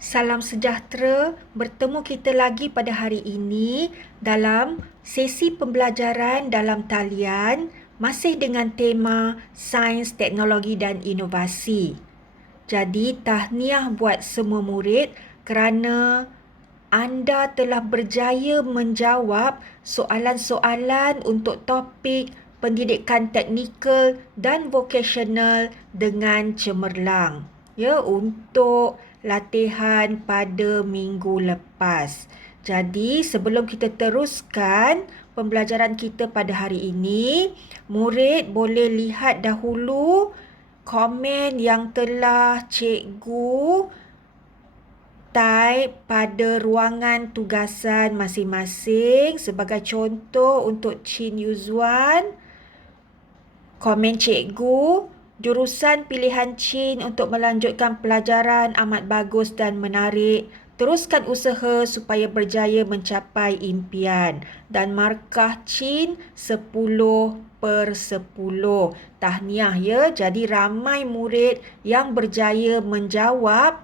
Salam sejahtera, bertemu kita lagi pada hari ini dalam sesi pembelajaran dalam talian masih dengan tema Sains, Teknologi dan Inovasi. Jadi, tahniah buat semua murid kerana anda telah berjaya menjawab soalan-soalan untuk topik pendidikan teknikal dan vokasional dengan cemerlang. Ya, untuk latihan pada minggu lepas. Jadi, sebelum kita teruskan pembelajaran kita pada hari ini, murid boleh lihat dahulu komen yang telah cikgu type pada ruangan tugasan masing-masing. Sebagai contoh untuk Chin Yuzwan, komen cikgu, jurusan pilihan Chin untuk melanjutkan pelajaran amat bagus dan menarik. Teruskan usaha supaya berjaya mencapai impian. Dan markah Chin 10/10. Tahniah ya. Jadi ramai murid yang berjaya menjawab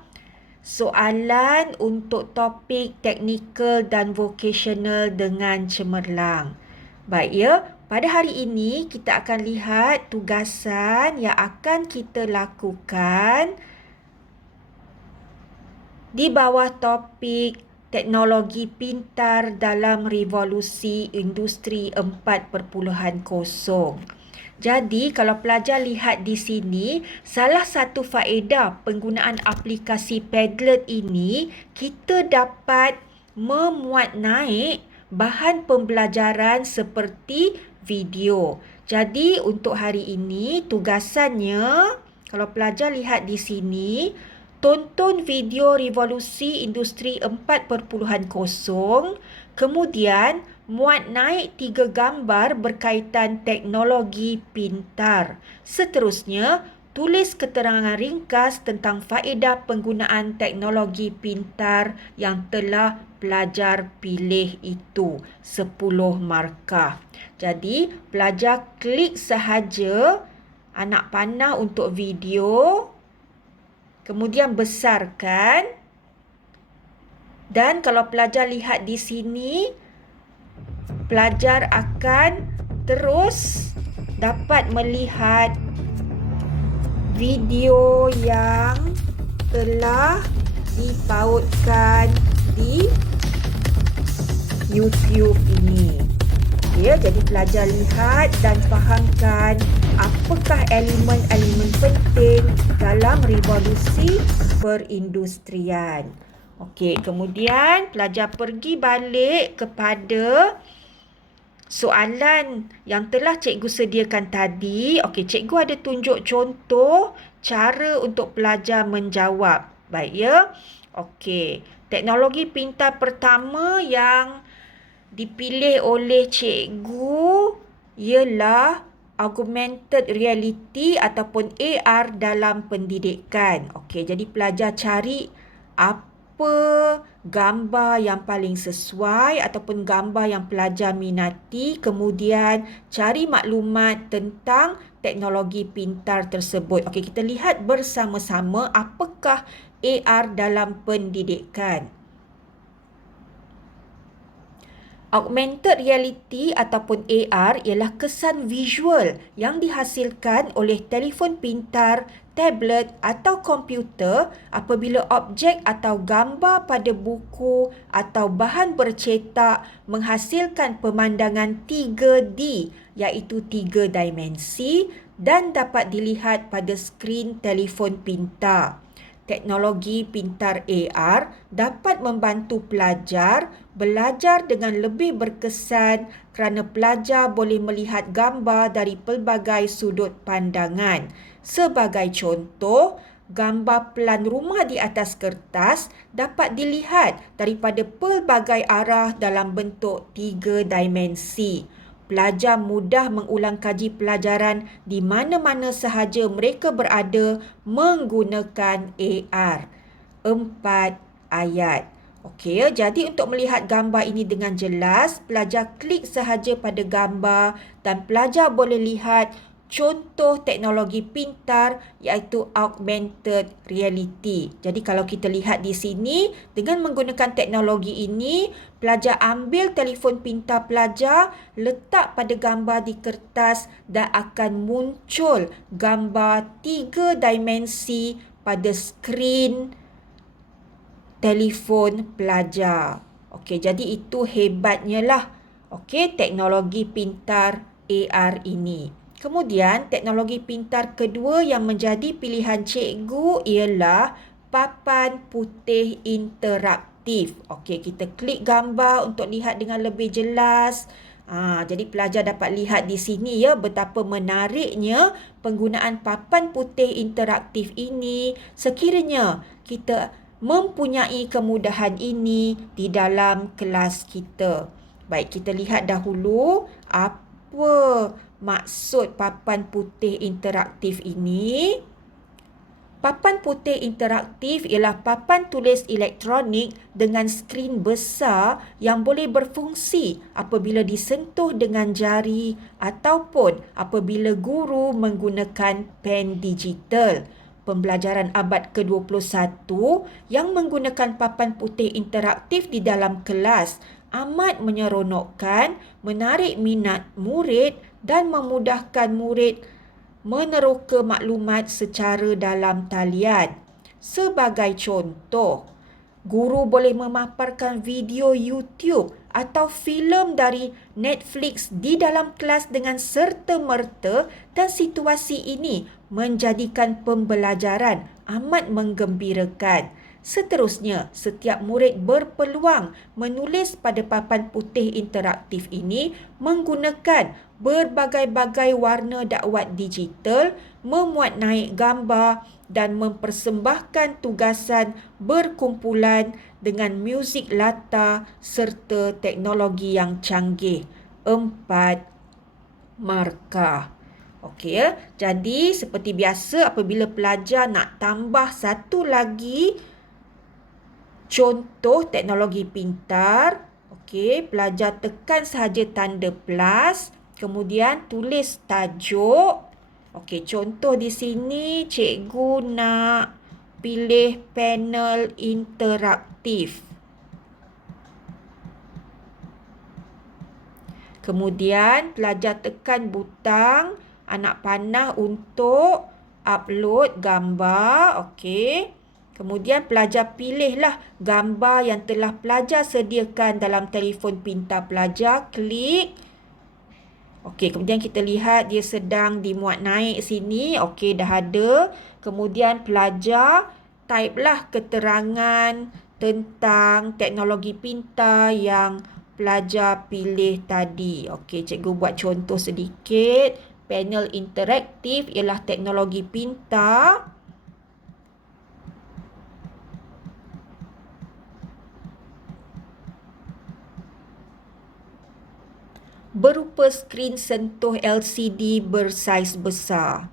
soalan untuk topik teknikal dan vokasional dengan cemerlang. Baik ya, pada hari ini kita akan lihat tugasan yang akan kita lakukan di bawah topik teknologi pintar dalam revolusi industri 4.0. Jadi, kalau pelajar lihat di sini, salah satu faedah penggunaan aplikasi Padlet ini, kita dapat memuat naik bahan pembelajaran seperti video. Jadi, untuk hari ini, tugasannya, kalau pelajar lihat di sini, tonton video revolusi industri 4.0, kemudian muat naik 3 gambar berkaitan teknologi pintar. Seterusnya, tulis keterangan ringkas tentang faedah penggunaan teknologi pintar yang telah pelajar pilih itu. 10 markah. Jadi, pelajar klik sahaja anak panah untuk video, kemudian besarkan. Dan kalau pelajar lihat di sini, pelajar akan terus dapat melihat video yang telah dipautkan di YouTube ini. Ya, jadi pelajar lihat dan fahamkan apakah elemen-elemen penting dalam revolusi perindustrian. Okey, kemudian pelajar pergi balik kepada soalan yang telah cikgu sediakan tadi. Okey, cikgu ada tunjuk contoh cara untuk pelajar menjawab. Baik ya. Okey, teknologi pintar pertama yang dipilih oleh cikgu ialah augmented reality ataupun AR dalam pendidikan. Okey, jadi pelajar cari apa gambar yang paling sesuai ataupun gambar yang pelajar minati, kemudian cari maklumat tentang teknologi pintar tersebut. Okey, kita lihat bersama-sama apakah AR dalam pendidikan. Augmented reality ataupun AR ialah kesan visual yang dihasilkan oleh telefon pintar, tablet atau komputer apabila objek atau gambar pada buku atau bahan bercetak menghasilkan pemandangan 3D iaitu 3 dimensi dan dapat dilihat pada skrin telefon pintar. Teknologi pintar AR dapat membantu pelajar belajar dengan lebih berkesan kerana pelajar boleh melihat gambar dari pelbagai sudut pandangan. Sebagai contoh, gambar pelan rumah di atas kertas dapat dilihat daripada pelbagai arah dalam bentuk 3 dimensi. Pelajar mudah mengulang kaji pelajaran di mana-mana sahaja mereka berada menggunakan AR. 4 ayat. Okey, jadi untuk melihat gambar ini dengan jelas, pelajar klik sahaja pada gambar dan pelajar boleh lihat contoh teknologi pintar iaitu augmented reality. Jadi kalau kita lihat di sini, dengan menggunakan teknologi ini, pelajar ambil telefon pintar pelajar, letak pada gambar di kertas dan akan muncul gambar 3 dimensi pada skrin telefon pelajar. Okey, jadi itu hebatnya lah. Okey, teknologi pintar AR ini. Kemudian, teknologi pintar kedua yang menjadi pilihan cikgu ialah papan putih interaktif. Okey, kita klik gambar untuk lihat dengan lebih jelas. Jadi pelajar dapat lihat di sini ya betapa menariknya penggunaan papan putih interaktif ini sekiranya kita mempunyai kemudahan ini di dalam kelas kita. Baik, kita lihat dahulu apa maksud papan putih interaktif ini. Papan putih interaktif ialah papan tulis elektronik dengan skrin besar yang boleh berfungsi apabila disentuh dengan jari ataupun apabila guru menggunakan pen digital. Pembelajaran abad ke-21 yang menggunakan papan putih interaktif di dalam kelas amat menyeronokkan, menarik minat murid dan memudahkan murid meneroka maklumat secara dalam talian. Sebagai contoh, guru boleh memaparkan video YouTube atau filem dari Netflix di dalam kelas dengan serta-merta dan situasi ini menjadikan pembelajaran amat menggembirakan. Seterusnya, setiap murid berpeluang menulis pada papan putih interaktif ini menggunakan berbagai-bagai warna dakwat digital, memuat naik gambar dan mempersembahkan tugasan berkumpulan dengan muzik latar serta teknologi yang canggih. 4 markah. Okey ya. Jadi seperti biasa apabila pelajar nak tambah satu lagi contoh teknologi pintar, okey, pelajar tekan sahaja tanda plus, kemudian tulis tajuk. Okey, contoh di sini cikgu nak pilih panel interaktif. Kemudian pelajar tekan butang anak panah untuk upload gambar. Okey. Kemudian pelajar pilihlah gambar yang telah pelajar sediakan dalam telefon pintar pelajar. Klik. Okey, kemudian kita lihat dia sedang dimuat naik sini. Okey, dah ada. Kemudian pelajar typelah keterangan tentang teknologi pintar yang pelajar pilih tadi. Okey, cikgu buat contoh sedikit. Panel interaktif ialah teknologi pintar berupa skrin sentuh LCD bersaiz besar.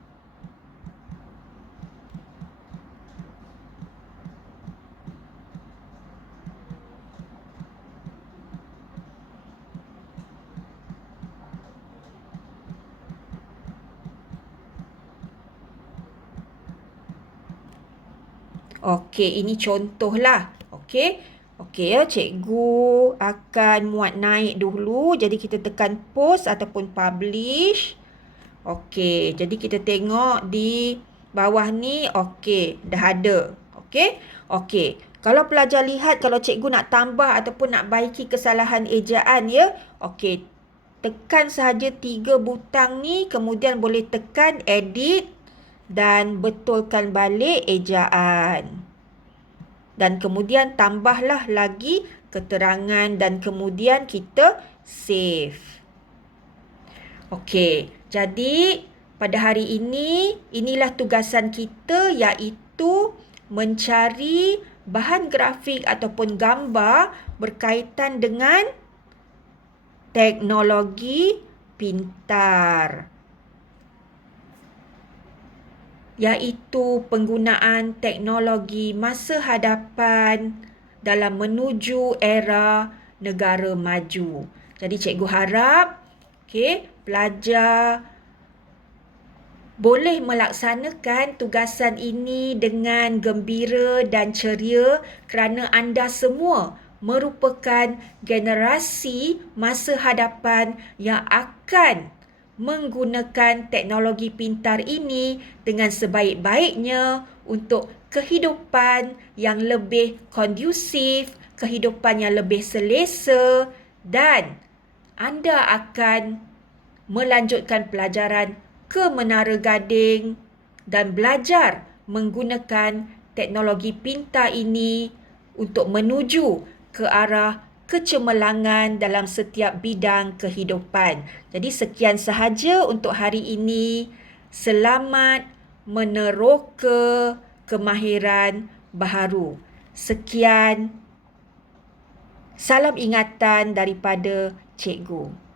Okey, ini contohlah. Okey. Okey ya, cikgu akan muat naik dulu. Jadi kita tekan post ataupun publish. Okey, jadi kita tengok di bawah ni. Okey, dah ada. Okey. Okey. Kalau pelajar lihat, kalau cikgu nak tambah ataupun nak baiki kesalahan ejaan ya. Okey, tekan sahaja 3 butang ni. Kemudian boleh tekan edit dan betulkan balik ejaan. Dan kemudian tambahlah lagi keterangan dan kemudian kita save. Okey, jadi pada hari ini, inilah tugasan kita iaitu mencari bahan grafik ataupun gambar berkaitan dengan teknologi pintar, iaitu penggunaan teknologi masa hadapan dalam menuju era negara maju. Jadi cikgu harap pelajar boleh melaksanakan tugasan ini dengan gembira dan ceria kerana anda semua merupakan generasi masa hadapan yang akan menggunakan teknologi pintar ini dengan sebaik-baiknya untuk kehidupan yang lebih kondusif, kehidupan yang lebih selesa, dan anda akan melanjutkan pelajaran ke Menara Gading dan belajar menggunakan teknologi pintar ini untuk menuju ke arah kecemerlangan dalam setiap bidang kehidupan. Jadi sekian sahaja untuk hari ini. Selamat meneroka kemahiran baharu. Sekian. Salam ingatan daripada Cikgu.